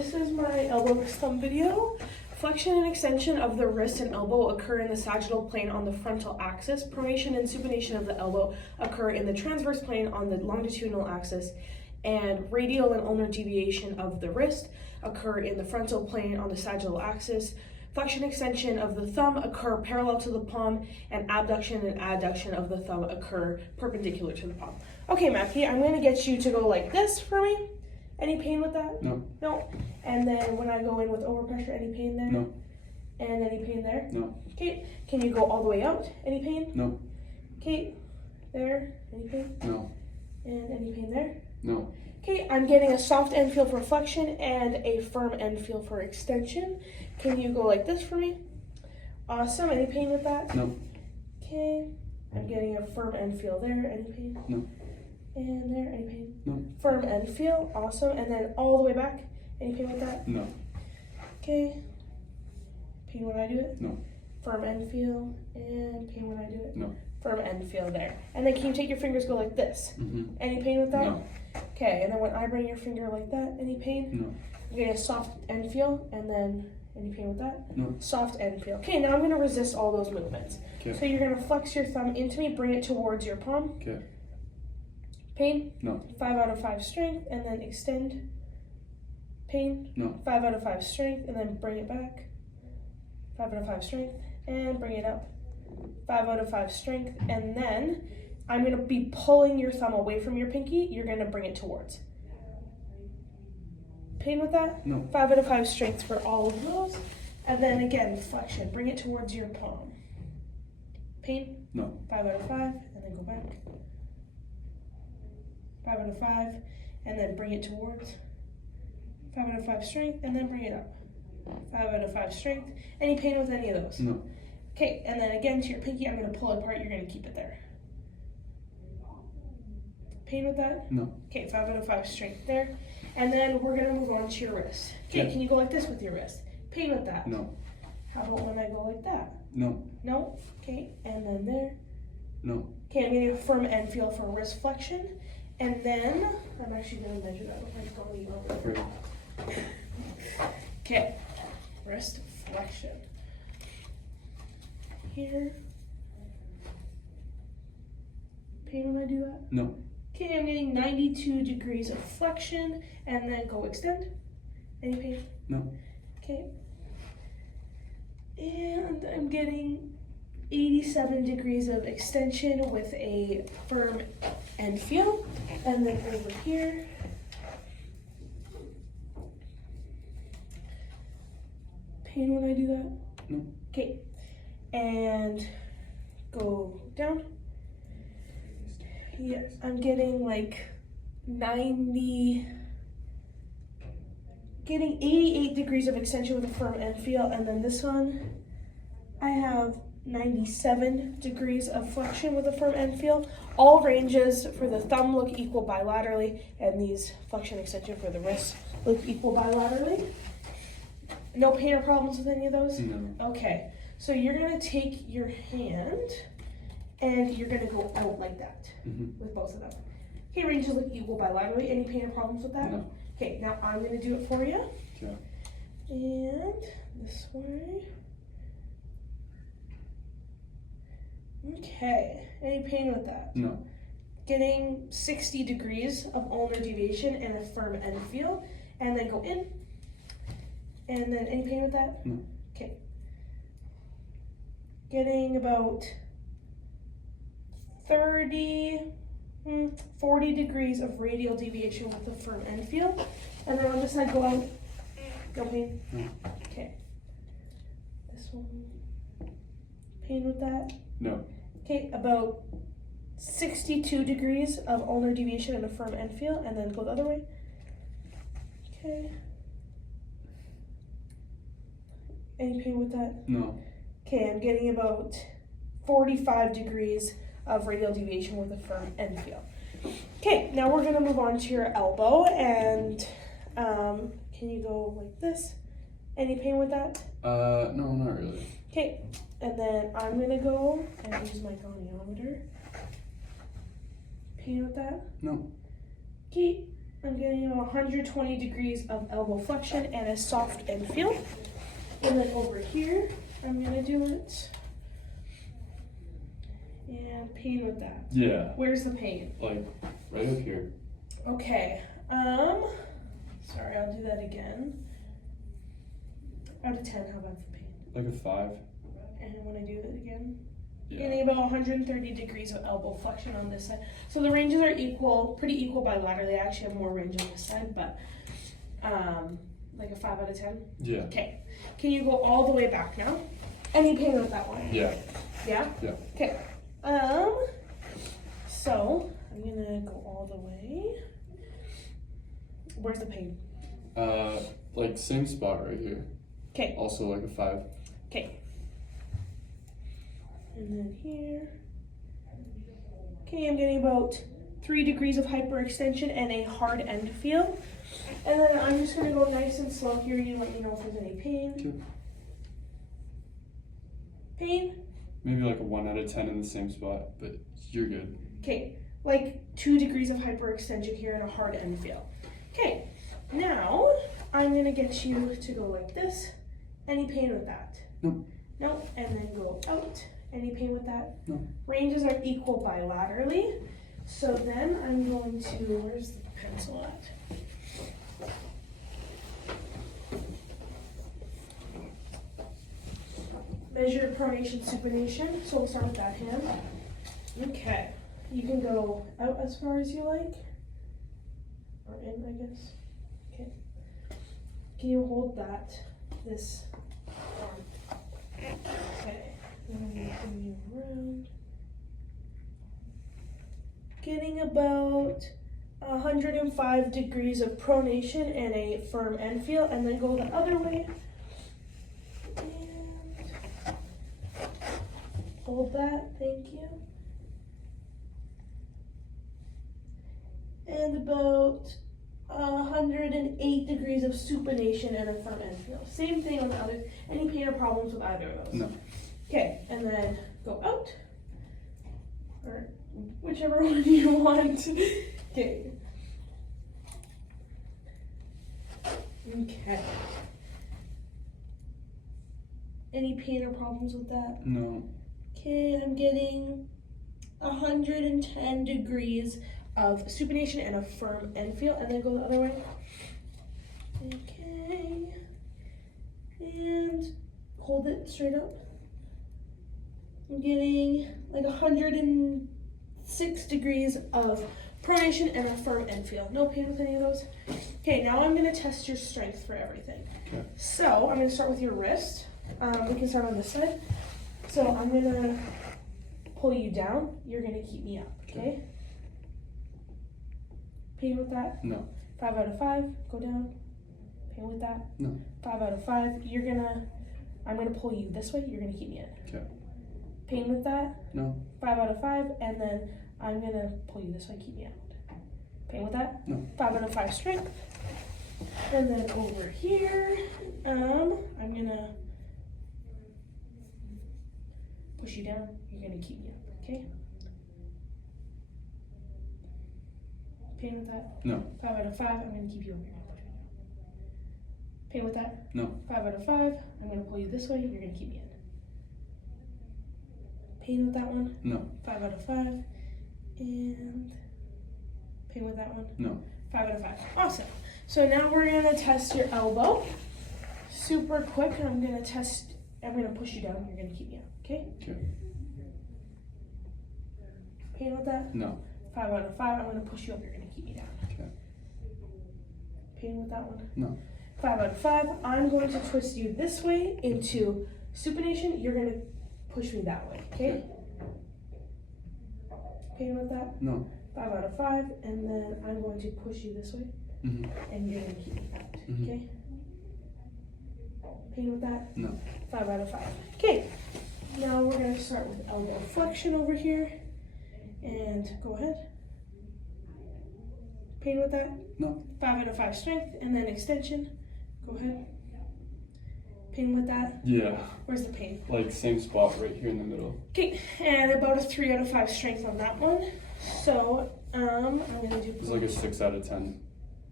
this is my elbow wrist thumb video. Flexion and extension of the wrist and elbow occur in the sagittal plane on the frontal axis. Pronation and supination of the elbow occur in the transverse plane on the longitudinal axis. And radial and ulnar deviation of the wrist occur in the frontal plane on the sagittal axis. Flexion and extension of the thumb occur parallel to the palm, and abduction and adduction of the thumb occur perpendicular to the palm. Okay, Matthew, I'm going to get you to go like this for me. Any pain with that? No. No. And then when I go in with overpressure, any pain there? No. And any pain there? No. Okay. Can you go all the way out? Any pain? No. Okay. There. Any pain? No. And any pain there? No. Okay, I'm getting a soft end feel for flexion and a firm end feel for extension. Can you go like this for me? Awesome. Any pain with that? No. Okay. I'm getting a firm end feel there. Any pain? No. And there. Any pain? No. Firm end feel. Awesome. And then all the way back. Any pain with that? No. Okay. Pain when I do it? No. Firm end feel. And pain when I do it? No. Firm end feel there. And then can you take your fingers, go like this? Mm-hmm. Any pain with that? No. Okay, and then when I bring your finger like that, any pain? No. I'm getting a soft end feel, and then any pain with that? No. Soft end feel. Okay, now I'm going to resist all those movements. Okay. So you're going to flex your thumb into me, bring it towards your palm. Okay. Pain? No. 5 out of 5 strength, and then extend. Pain? No. 5 out of 5 strength, and then bring it back. 5 out of 5 strength, and bring it up. 5 out of 5 strength, and then I'm going to be pulling your thumb away from your pinky. You're going to bring it towards. Pain with that? No. 5 out of 5 strength for all of those. And then again, flexion. Bring it towards your palm. Pain? No. 5 out of 5, and then go back. 5 out of 5, and then bring it towards. 5 out of 5 strength, and then bring it up. 5 out of 5 strength. Any pain with any of those? No. Okay, and then again to your pinky, I'm going to pull it apart. You're going to keep it there. Pain with that? No. Okay, 5 out of 5 strength there. And then we're going to move on to your wrist. Okay, Yeah. Can you go like this with your wrist? Pain with that? No. How about when I go like that? No. No? Okay, and then there. No. Okay, I'm getting a firm end feel for wrist flexion. And then, I'm actually going to measure that with my phone. Great. Okay, wrist flexion. Here. Pain when I do that? No. Okay, I'm getting 92 degrees of flexion, and then go extend. Any pain? No. Okay. And I'm getting 87 degrees of extension with a firm end feel. And then over here. Pain when I do that? No. Okay. And go down. Yeah, I'm getting like 88 degrees of extension with a firm end feel, and then this one, I have 97 degrees of flexion with a firm end feel. All ranges for the thumb look equal bilaterally, and these flexion extension for the wrist look equal bilaterally. No pain or problems with any of those? No. Okay, so you're gonna take your hand and you're gonna go out like that with both of them. Okay, ranges look equal bilaterally. Any pain or problems with that? No. Okay, now I'm gonna do it for you. Okay. And this way. Okay, any pain with that? No. Getting 60 degrees of ulnar deviation and a firm end feel. And then go in. And then any pain with that? No. Okay. Getting about 40 degrees of radial deviation with a firm end feel. And then on this side, go out. No pain? No. Okay. This one. Pain with that? No. Okay, about 62 degrees of ulnar deviation and a firm end feel, and then go the other way. Okay. Any pain with that? No. Okay, I'm getting about 45 degrees of radial deviation with a firm end feel. Okay, now we're going to move on to your elbow, and can you go like this? Any pain with that? No, not really. Okay, and then I'm going to go and use my goniometer. Pain with that? No. Okay, I'm getting 120 degrees of elbow flexion and a soft end feel. And then over here, I'm gonna do it. And pain with that. Yeah. Where's the pain? Like right up here. Okay. Sorry, I'll do that again. Out of 10, how about the pain? Like a 5. And when I do it again, Yeah. getting about 130 degrees of elbow flexion on this side. So the ranges are equal, pretty equal bilaterally. I actually have more range on this side, but like a 5 out of 10. Yeah. Okay. Can you go all the way back now? Any pain with that one? Yeah. Yeah? Yeah. Okay. So I'm gonna go all the way. Where's the pain? Like same spot right here. Okay. Also like a 5. Okay. And then here. Okay, I'm getting about 3 degrees of hyperextension and a hard end feel. And then I'm just gonna go nice and slow here. You let me know if there's any pain. Okay. Pain? Maybe like a 1 out of 10 in the same spot, but you're good. Okay, like 2 degrees of hyperextension here and a hard end feel. Okay, now I'm gonna get you to go like this. Any pain with that? No. No, and then go out. Any pain with that? No. Ranges are equal bilaterally. So then I'm going to, where's the pencil at? Measure pronation supination. So we'll start with that hand. Okay. You can go out as far as you like. Or in, I guess. Okay. Can you hold that, this arm? Okay. And then bring you around. Getting about 105 degrees of pronation and a firm end feel, and then go the other way. And hold that, thank you. And about 108 degrees of supination and a firm end feel. Same thing on the other. Any pain or problems with either of those? No. Okay, and then go out. Or whichever one you want. Okay. Okay. Any pain or problems with that? No. Okay, I'm getting 110 degrees of supination and a firm end feel, and then go the other way. Okay. And hold it straight up. I'm getting like 106 degrees of pronation and a firm end feel. No pain with any of those. Okay, now I'm gonna test your strength for everything. Okay. So I'm gonna start with your wrist. We can start on this side. So I'm gonna pull you down. You're gonna keep me up, okay? Pain with that? No. 5 out of 5, go down. Pain with that? No. 5 out of 5. I'm gonna pull you this way. You're gonna keep me in. Okay. Pain with that? No. 5 out of 5, and then I'm gonna pull you this way, keep me out. Pain with that? No. 5 out of 5 strength. And then over here, I'm gonna push you down. You're gonna keep me up, okay? Pain with that? No. 5 out of 5, I'm gonna keep you up. You're gonna push me down. Pain with that? No. 5 out of 5, I'm gonna pull you this way. You're gonna keep me in. Pain with that one? No. 5 out of 5. And pain with that one? No. 5 out of 5. Awesome. So now we're gonna test your elbow. Super quick. I'm gonna push you down. You're gonna keep me up. Okay? Okay. Pain with that? No. 5 out of 5. I'm gonna push you up. You're gonna keep me down. Okay. Pain with that one? No. 5 out of 5. I'm going to twist you this way into supination. You're gonna push me that way. Okay? Pain with that? No. 5 out of 5, and then I'm going to push you this way, Mhm. and you're going to keep me out, Mhm. okay? Pain with that? No. 5 out of 5. Okay, now we're going to start with elbow flexion over here, and go ahead. Pain with that? No. 5 out of 5 strength, and then extension. Go ahead. Pain with that? Yeah. Where's the pain? Like same spot right here in the middle. Okay, and about a 3 out of 5 strength on that one. So, I'm gonna do. It's like a 6 out of 10.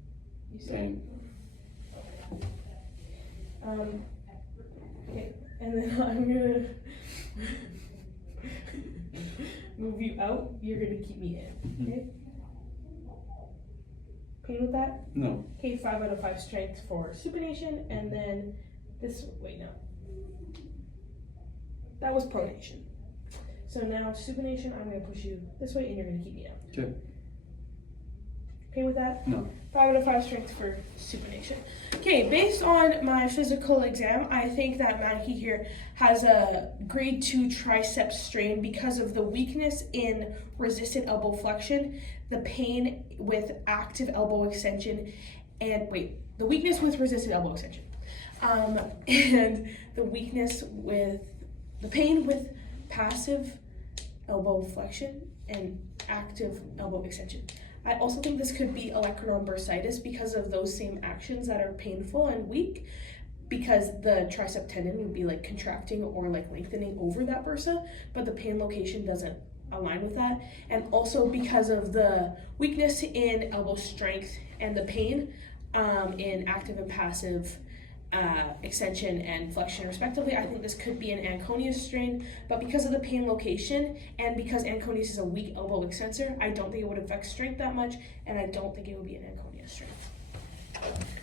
You said. Pain. Okay, and then I'm gonna move you out. You're gonna keep me in. Okay. Pain with that? No. Okay, 5 out of 5 strength for supination, and then this. Wait, no. That was pronation. So now supination, I'm gonna push you this way, and you're gonna keep me out. Okay. Pain with that? No. 5 out of 5 strength for supination. Okay, based on my physical exam, I think that Mackie here has a grade 2 tricep strain because of the weakness in resistant elbow flexion, the pain with active elbow extension, and the weakness with resistant elbow extension, and the weakness with the pain with passive elbow flexion and active elbow extension. I also think this could be olecranon bursitis because of those same actions that are painful and weak, because the tricep tendon would be like contracting or like lengthening over that bursa, but the pain location doesn't align with that. And also because of the weakness in elbow strength and the pain in active and passive extension and flexion respectively, I think this could be an Anconius strain, but because of the pain location and because Anconius is a weak elbow extensor, I don't think it would affect strength that much, and I don't think it would be an Anconius strain.